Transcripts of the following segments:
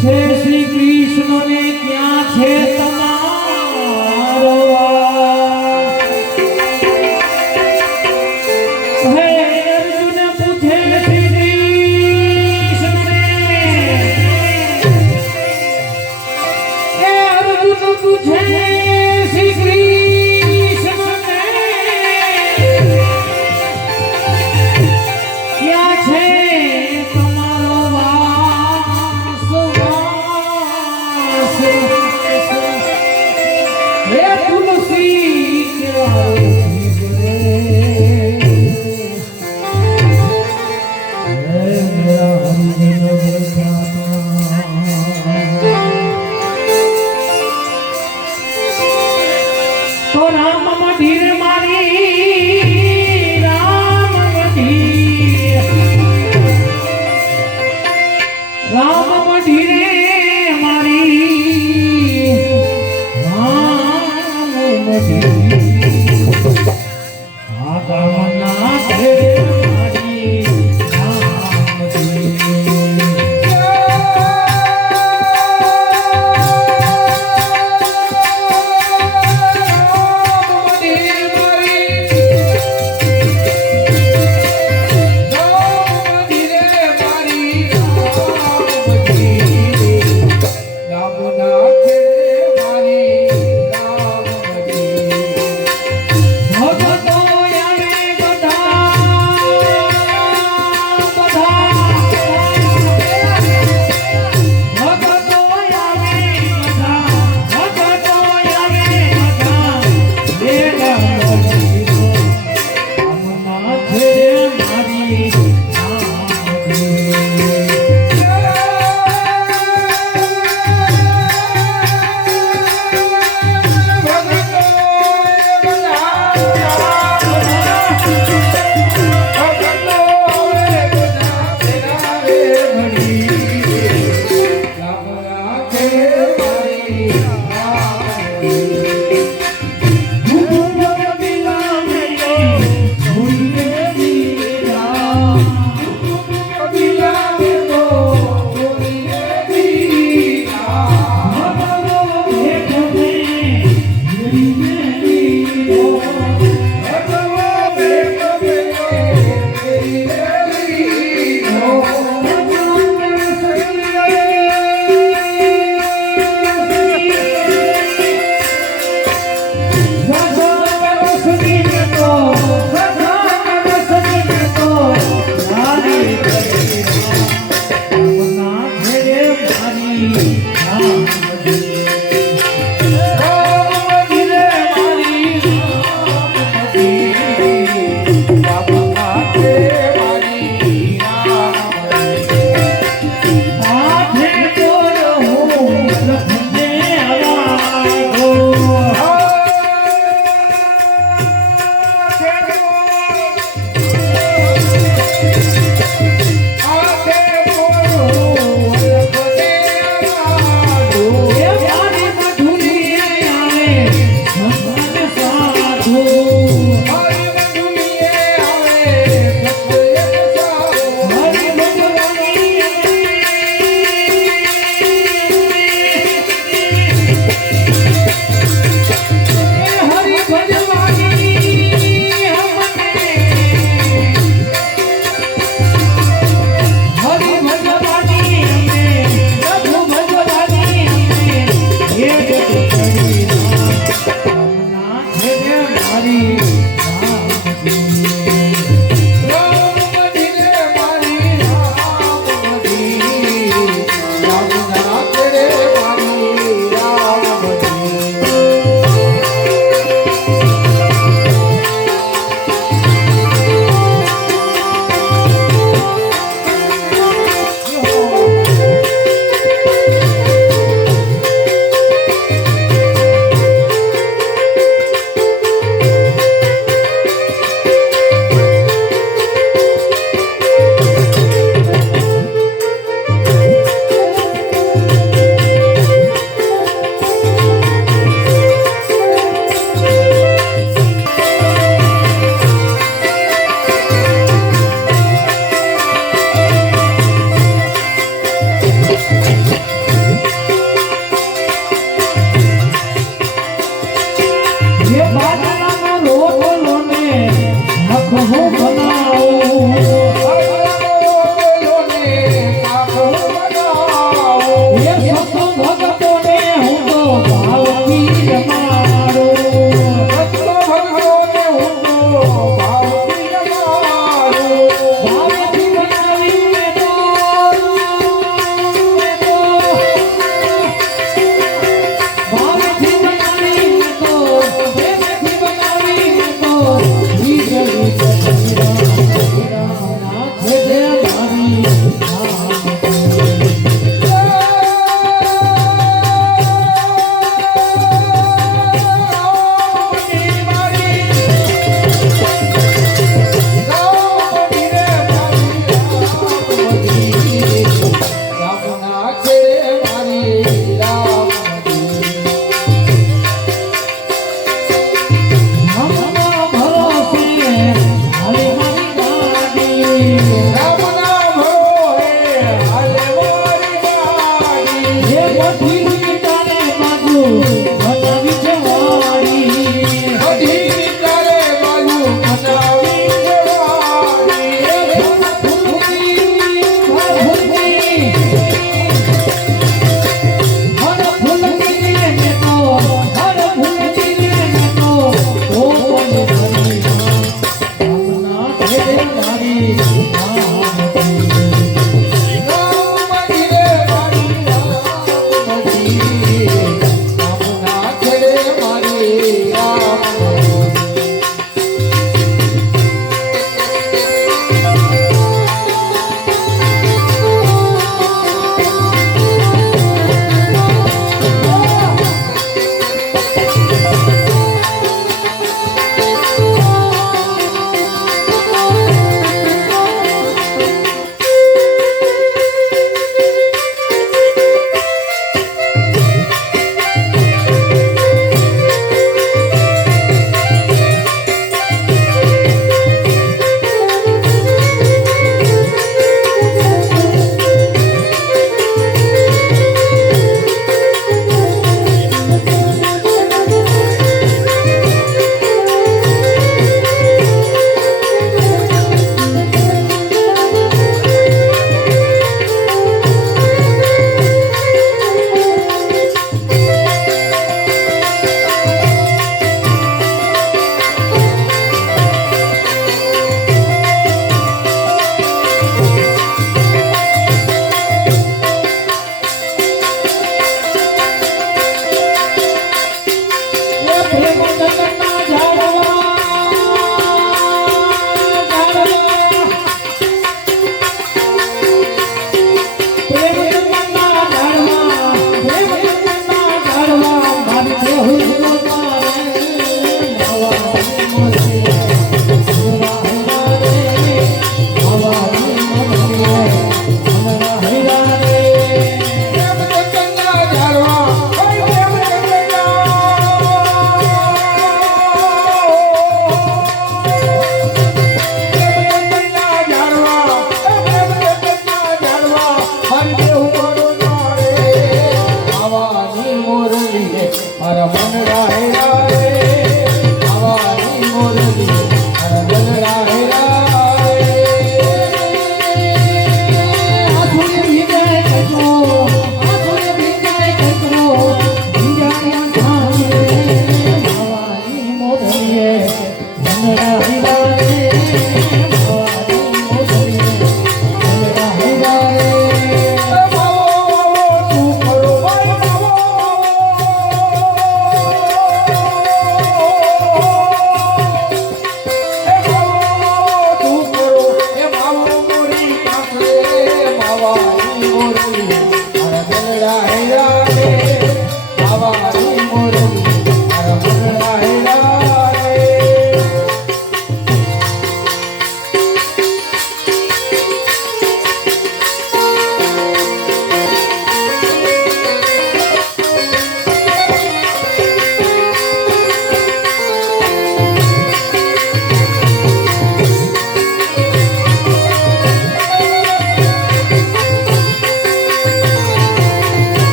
પૂછે શ્રી કૃષ્ણ ને ક્યાં છે તમારો વાસ? હે અર્જુન પૂછે શ્રી કૃષ્ણ ને, હે અર્જુન પૂછે શ્રી કૃષ્ણ ને ક્યાં છે તમારો વાસ? વાસ હે તુલસી તો રામ મઢીર મારી રામ મઢીર મારી રામ મઢીર આ ગામના ઘેર મારી રામ મઢીર એ બાજરાનો રોટલો ને આખો બનાવું એ સતો ભગતો ને હું તો ભાવથી રમાડું ભાવથી બનાવીને તો ભાવથી બનાવીને તો પ્રેમથી બનાવીને તો જીગરી નાથ જે મારી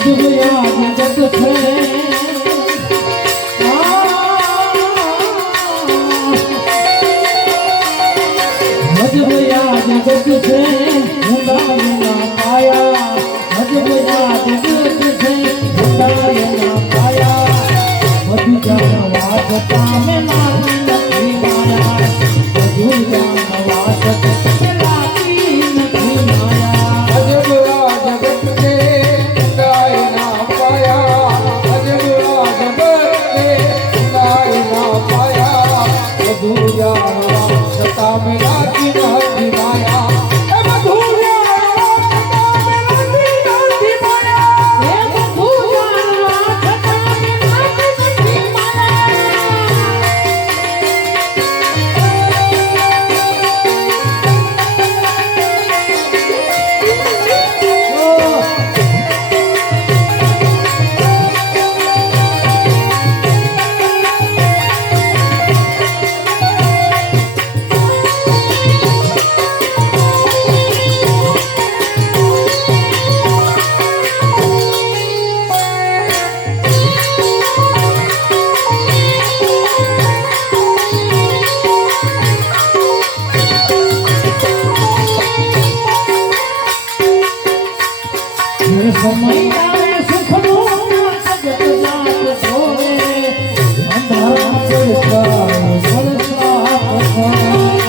અજબયા જગત છે અજબયા જગત છે ઊંડાઈના પાયા અજબયા જગત છે ઊંડાઈના પાયા બધું જાણવા છતાં મેં મારી નથી માયા બધું જાણવા છતાં મેં લાગી નથી માયા અજબરા જગત છે ઊંડાઈના પાયા અજબરા જગત છે ઊંડાઈના પાયા બધું જાણવા છતાં મેં લાગી નથી માયા એ બધું જાણવા છતાં મેં લાગી નથી માયા એ બધું જાણવા છતાં મેં લાગી નથી માયા સમય આવે સુખનો જગત નાથ જોડે અંધારા પડતા વરસાદ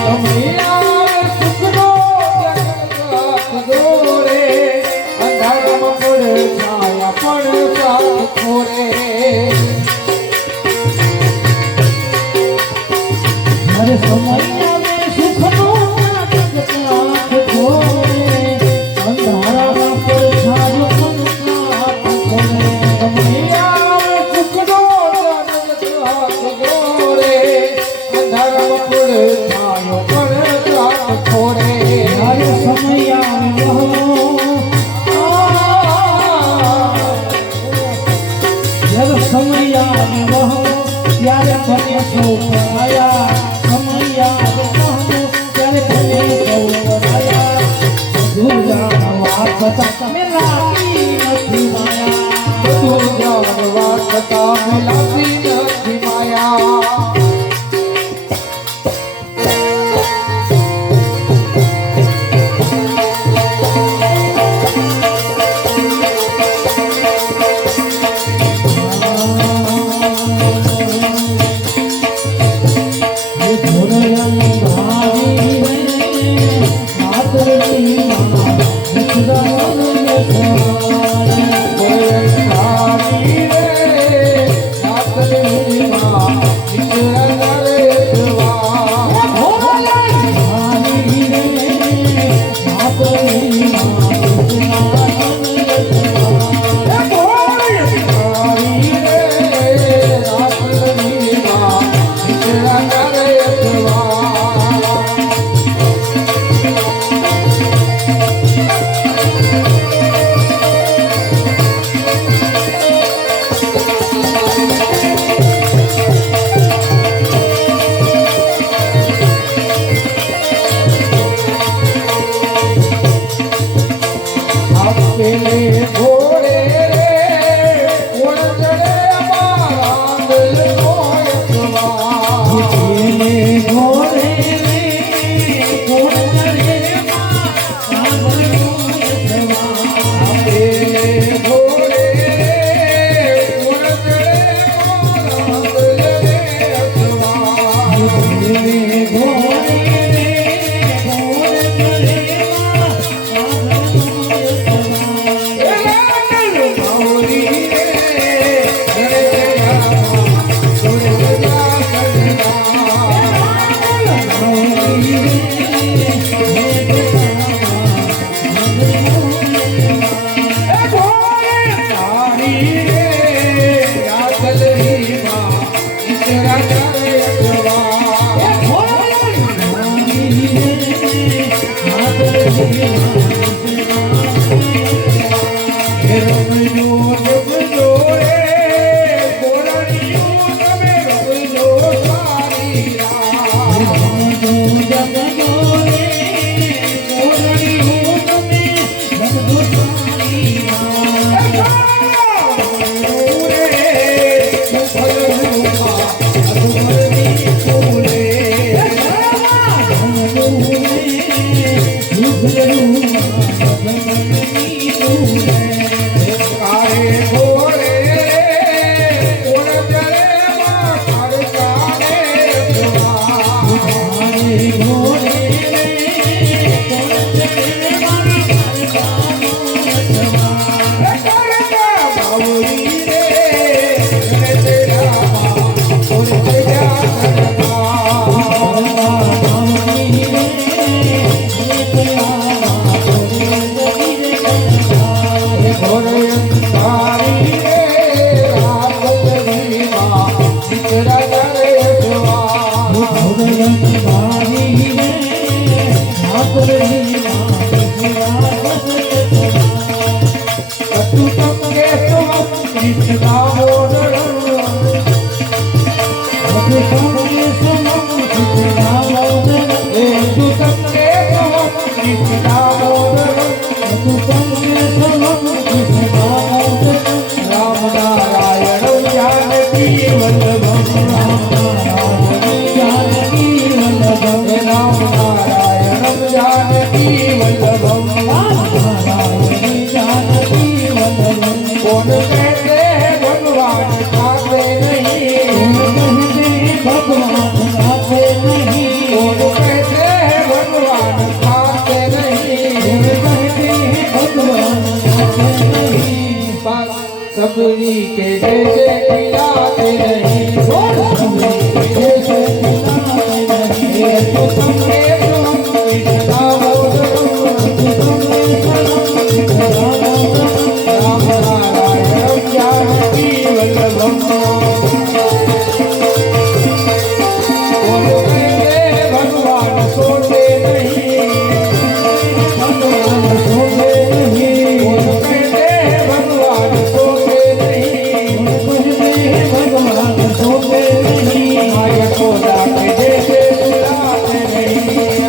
સમયા સુખનો જગત દોરે અંધારામાં પડે છાયા પણ સાથ ખોરે અરે સમય આવે સુખનો જગત નાથ જોડે અંધારામાં પડછાયો પણ સાથ ખોલે સમયા સુખનો જગત દોરે અંધારામાં પડે છાયો પણ સાથ ખોરે અરે સમય આવે વહનો જ્યારે સમય આવે વહનો ત્યારે બને સૌ પરાયા સમય આવે વહનો ત્યારે બને સૌ પરાયા બધું જાણવા છતાં મેં લાગી નથી માયા બધું જાણવા છતાં મેં લાગી નથી માયા ये धोरयानी भारी रे मातरनी मां विचराने કોઈ સારી રે જગતની તું કારે ઘોરે કોણ જરે માં કરતાને મારે ઘોડે सबरी के जैसे खिलाते नहीं जैसे खिलाते नहीं तो तुमने राम नारायण जानकी वल्लभम भगवान सोते नहीं भगवान सोते नहीं भगवान सोते नहीं आय को जैसे सुलाते नहीं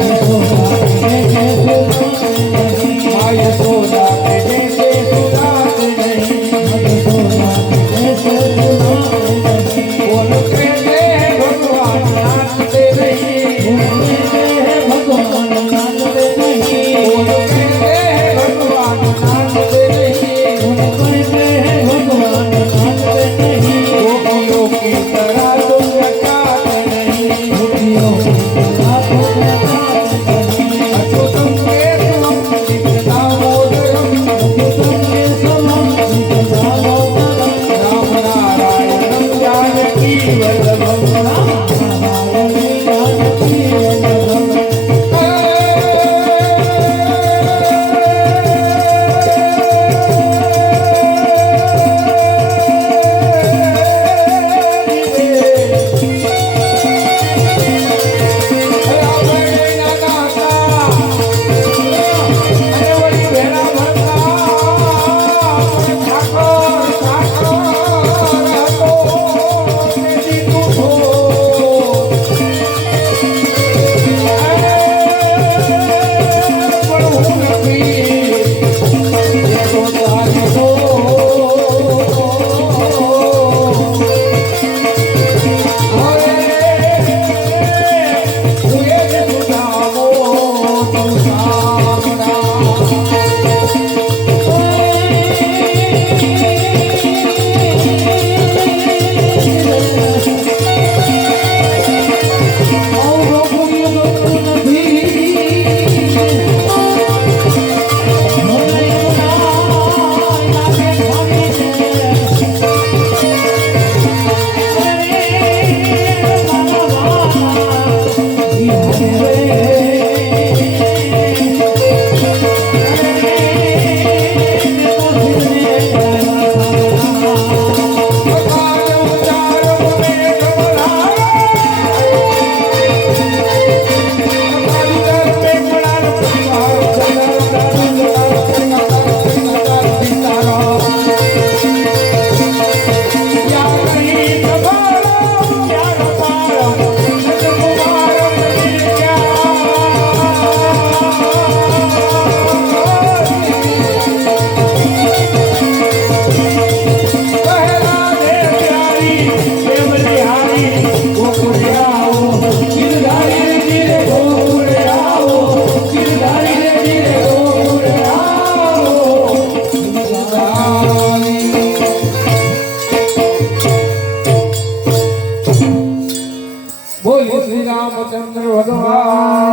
બોલ શ્રી રામચંદ્ર ભગવાન